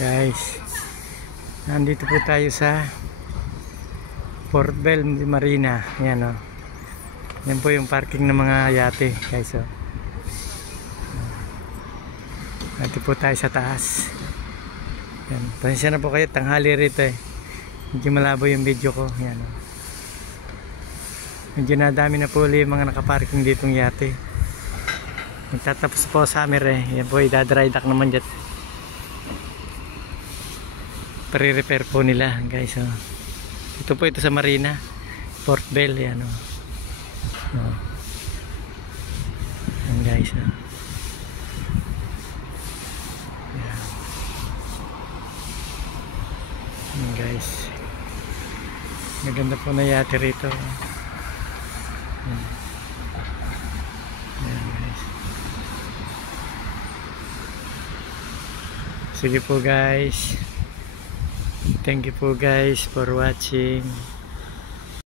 Guys, nandito po tayo sa Port Bell Marina. Yan o. Yan po yung parking ng mga yate, guys o. Nandito po tayo sa taas. Yan. Pasensya na po kayo, tanghali rito eh. Medyo malabo yung video ko. Yan o. Medyo nadami na po yung mga nakaparking ditong yate. Magtatapos po summer eh. Yan po, idadry dock naman dyan. Pare-repair po nila, guys. Oh. Ito po ito sa Marina, Port Bell, yan oh. Oh. Yan, guys. Oh. Yan. Yan, guys. Maganda po na yate rito. Yan. Yan, guys. Sige po, guys. Thank you po guys for watching.